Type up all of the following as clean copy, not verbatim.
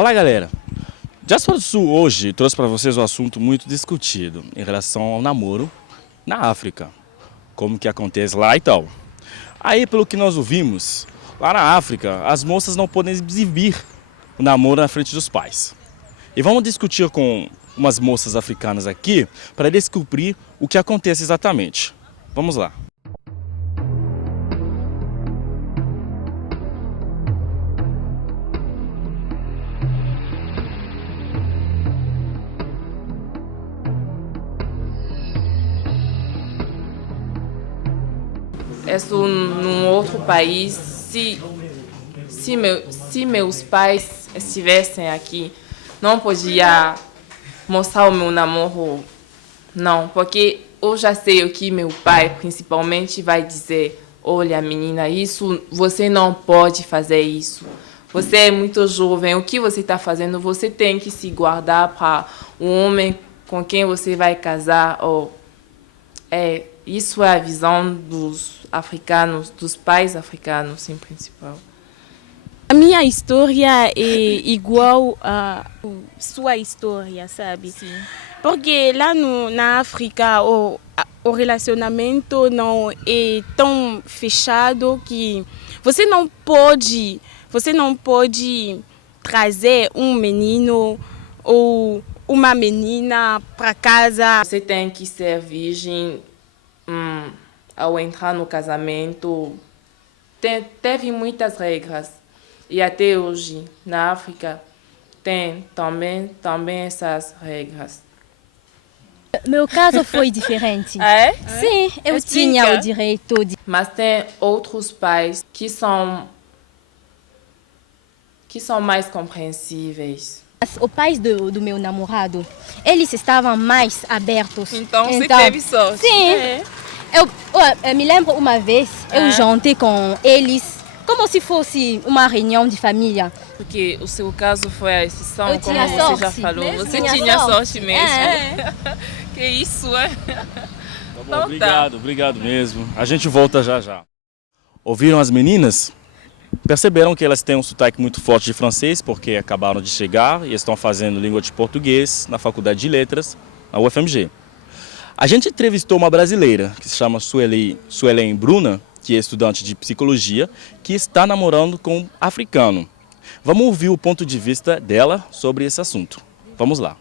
Olá, galera! Diáspora do Sul hoje trouxe para vocês um assunto muito discutido em relação ao namoro na África. Como que acontece lá e tal. Aí, pelo que nós ouvimos, lá na África, as moças não podem exibir o namoro na frente dos pais. E vamos discutir com umas moças africanas aqui para descobrir o que acontece exatamente. Vamos lá. Estou num outro país. Se meus pais estivessem aqui, não podia mostrar o meu namoro, não, porque eu já sei o que meu pai principalmente vai dizer. Olha, menina, isso você não pode fazer isso. Você é muito jovem. O que você está fazendo? Você tem que se guardar para o homem com quem você vai casar. Isso é a visão dos africanos, dos pais africanos, em principal. A minha história é igual à sua história, sabe? Sim. Porque lá na África o relacionamento não é tão fechado que você não pode trazer um menino ou uma menina para casa. Você tem que ser virgem ao entrar no casamento. Teve muitas regras. E até hoje, na África, tem também essas regras. Meu caso foi diferente. É? Sim, eu Explica. tinha o direito de... Mas tem outros pais que são mais compreensíveis. Os pais do meu namorado, eles estavam mais abertos. Então você teve sorte. Sim. É. Eu me lembro uma vez, eu jantei com eles, como se fosse uma reunião de família. Porque o seu caso foi a exceção, Eu como tinha você sorte. já falou. Mesmo? Você Tinha tinha sorte. sorte mesmo. É. Que isso, é? Tá bom, Então obrigado mesmo. A gente volta já já. Ouviram as meninas? Perceberam que elas têm um sotaque muito forte de francês, porque acabaram de chegar e estão fazendo língua de português na Faculdade de Letras, na UFMG. A gente entrevistou uma brasileira, que se chama Suelen Bruna, que é estudante de psicologia, que está namorando com um africano. Vamos ouvir o ponto de vista dela sobre esse assunto. Vamos lá.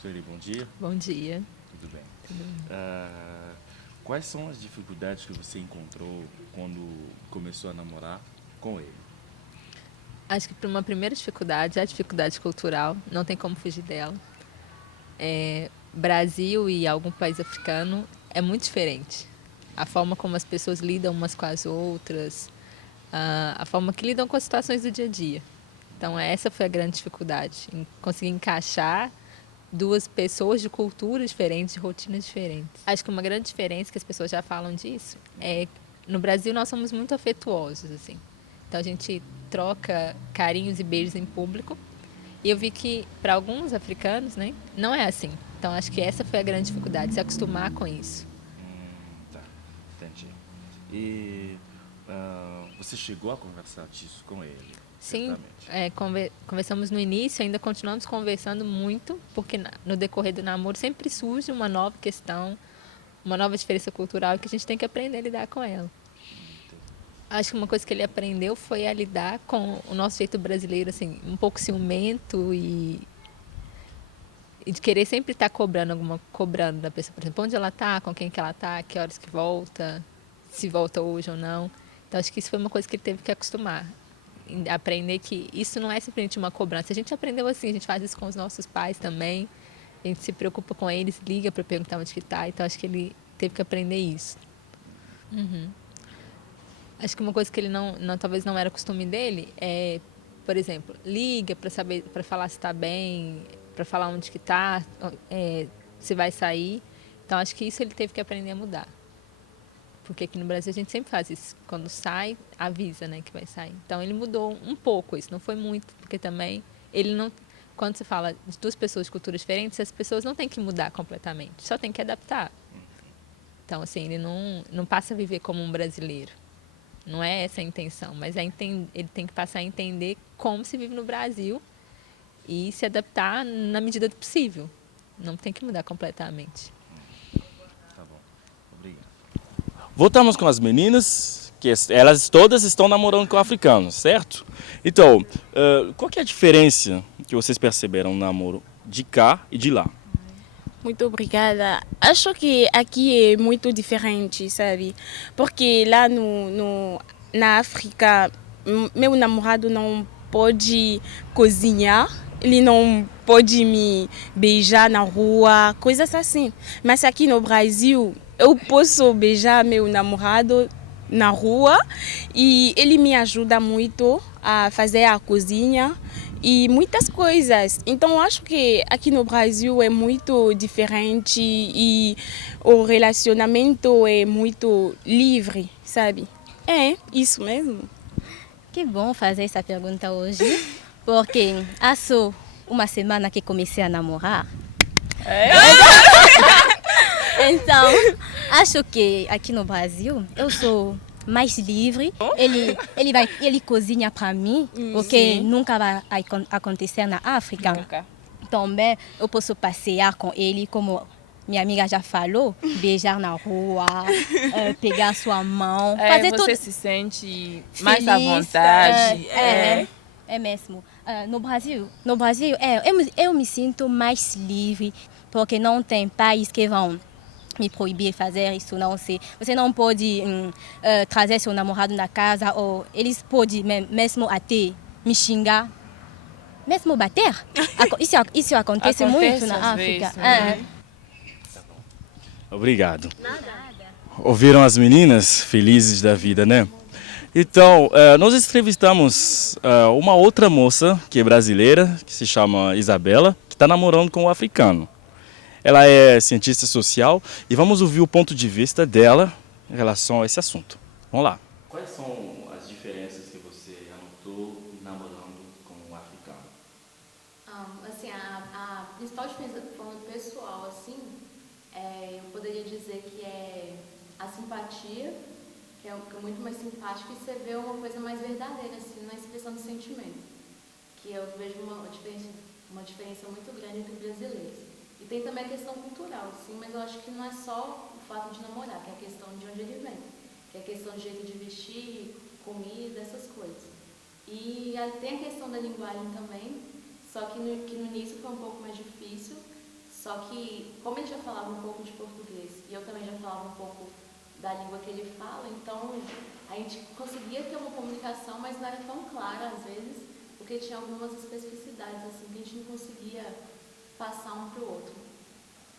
Sueli, bom dia. Bom dia. Tudo bem? Quais são as dificuldades que você encontrou quando começou a namorar com ele? Acho que para uma primeira dificuldade é a dificuldade cultural, não tem como fugir dela. Brasil e algum país africano é muito diferente. A forma como as pessoas lidam umas com as outras, a forma que lidam com as situações do dia a dia. Então essa foi a grande dificuldade, em conseguir encaixar duas pessoas de culturas diferentes, de rotinas diferentes. Acho que uma grande diferença, que as pessoas já falam disso, é que no Brasil nós somos muito afetuosos, assim. Então a gente troca carinhos e beijos em público. E eu vi que para alguns africanos, né, não é assim. Então acho que essa foi a grande dificuldade, se acostumar com isso. Tá, entendi. E você chegou a conversar disso com ele? Sim, conversamos no início, ainda continuamos conversando muito, porque no decorrer do namoro sempre surge uma nova questão, uma nova diferença cultural que a gente tem que aprender a lidar com ela. Acho que uma coisa que ele aprendeu foi a lidar com o nosso jeito brasileiro, assim, um pouco ciumento e de querer sempre estar cobrando da pessoa, por exemplo, onde ela está, com quem que ela está, que horas que volta, se volta hoje ou não. Então acho que isso foi uma coisa que ele teve que acostumar, aprender que isso não é simplesmente uma cobrança. A gente aprendeu assim, a gente faz isso com os nossos pais também, a gente se preocupa com eles, liga para perguntar onde que está, então acho que ele teve que aprender isso. Acho que uma coisa que ele talvez não era costume dele é, por exemplo, liga para saber, para falar se está bem, para falar onde que está, se vai sair. Então acho que isso ele teve que aprender a mudar. Porque aqui no Brasil a gente sempre faz isso. Quando sai, avisa, né, que vai sair. Então ele mudou um pouco isso, não foi muito, porque também ele não... Quando você fala de duas pessoas de culturas diferentes, as pessoas não têm que mudar completamente, só tem que adaptar. Então, assim, ele não passa a viver como um brasileiro. Não é essa a intenção, mas ele tem que passar a entender como se vive no Brasil e se adaptar na medida do possível. Não tem que mudar completamente. Tá bom. Obrigado. Voltamos com as meninas, que elas todas estão namorando com africanos, certo? Então, qual que é a diferença que vocês perceberam no namoro de cá e de lá? Muito obrigada. Acho que aqui é muito diferente, sabe? Porque lá na África, meu namorado não pode cozinhar, ele não pode me beijar na rua, coisas assim. Mas aqui no Brasil, eu posso beijar meu namorado na rua e ele me ajuda muito a fazer a cozinha e muitas coisas. Então acho que aqui no Brasil é muito diferente e o relacionamento é muito livre, sabe? É isso mesmo. Que bom fazer essa pergunta hoje, porque há só uma semana que comecei a namorar. Então, acho que aqui no Brasil eu sou mais livre. Ele cozinha para mim, porque nunca vai acontecer na África. Nunca. Também eu posso passear com ele, como minha amiga já falou, beijar na rua, pegar sua mão, fazer você tudo. se sente Feliz, mais à vontade. É mesmo. No Brasil, eu me sinto mais livre, porque não tem pais que vão me proibir de fazer isso, não sei. Você não pode trazer seu namorado na casa, ou eles podem mesmo até me xingar, mesmo bater. Isso acontece muito na às África. vezes, né? Obrigado. Ouviram as meninas felizes da vida, né? Então, nós entrevistamos uma outra moça que é brasileira, que se chama Isabela, que está namorando com um africano. Ela é cientista social e vamos ouvir o ponto de vista dela em relação a esse assunto. Vamos lá. Quais são as diferenças que você anotou namorando com um africano? Assim, a principal diferença falando pessoal, assim, eu poderia dizer que é a simpatia, que é muito mais simpático, e você vê uma coisa mais verdadeira, assim, na expressão do sentimento. Que eu vejo uma diferença muito grande entre brasileiros. E tem também a questão cultural, sim, mas eu acho que não é só o fato de namorar, que é a questão de onde ele vem, que é a questão de jeito de vestir, comida, essas coisas. E tem a questão da linguagem também, só que no início foi um pouco mais difícil, só que como ele já falava um pouco de português e eu também já falava um pouco da língua que ele fala, então a gente conseguia ter uma comunicação, mas não era tão clara às vezes, porque tinha algumas especificidades assim que a gente não conseguia passar um para o outro,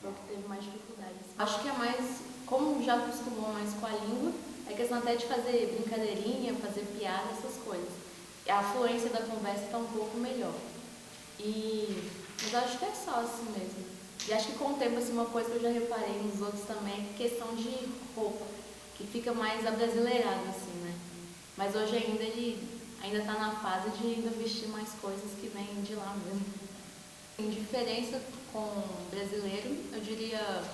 foi o que teve mais dificuldades. Acho que é mais, como já acostumou mais com a língua, é questão até de fazer brincadeirinha, fazer piada, essas coisas. A fluência da conversa está um pouco melhor. Mas acho que é só assim mesmo. E acho que com o tempo, assim, uma coisa que eu já reparei nos outros também é questão de roupa, que fica mais abrasileirado, assim, né? Mas hoje ainda ele ainda está na fase de ainda vestir mais coisas que vêm de lá mesmo. Em diferença com o brasileiro, eu diria,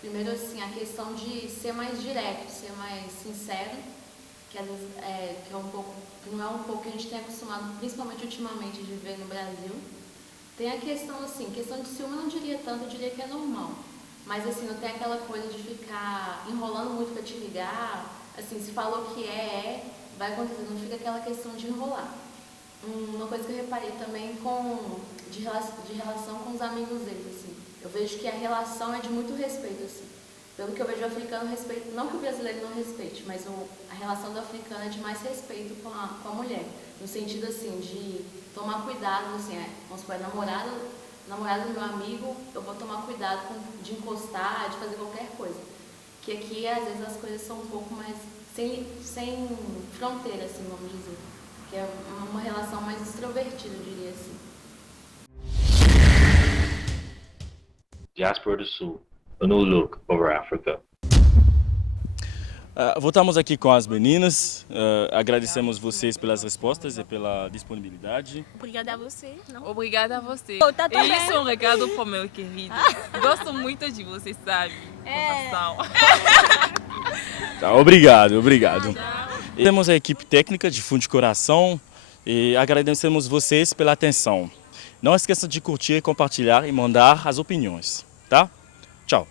primeiro assim, a questão de ser mais direto, ser mais sincero, que às vezes que é um pouco, não é um pouco que a gente tem acostumado, principalmente ultimamente, de ver no Brasil. Tem a questão assim, questão de ciúme eu não diria tanto, eu diria que é normal. Mas assim, não tem aquela coisa de ficar enrolando muito para te ligar, assim, se falou que vai acontecer, não fica aquela questão de enrolar. Uma coisa que eu reparei também de relação com os amigos dele, assim. Eu vejo que a relação é de muito respeito, assim. Pelo que eu vejo o africano respeito, não que o brasileiro não respeite, mas a relação do africano é de mais respeito com a mulher. No sentido, assim, de tomar cuidado, assim, vamos supor, namorada do meu amigo, eu vou tomar cuidado de encostar, de fazer qualquer coisa. Que aqui, às vezes, as coisas são um pouco mais sem fronteira, assim, vamos dizer. Que é uma relação mais extrovertida, eu diria assim. Diáspora do Sul, a new look over Africa. Voltamos aqui com as meninas, agradecemos vocês pelas respostas e pela disponibilidade. Obrigada a você. Não? Obrigada a você. Tá E isso é um recado pro meu querido. Gosto muito de você, sabe? Coração. Tá, obrigado. Temos a equipe técnica de fundo de coração e agradecemos vocês pela atenção. Não esqueça de curtir, compartilhar e mandar as opiniões, tá? Tchau!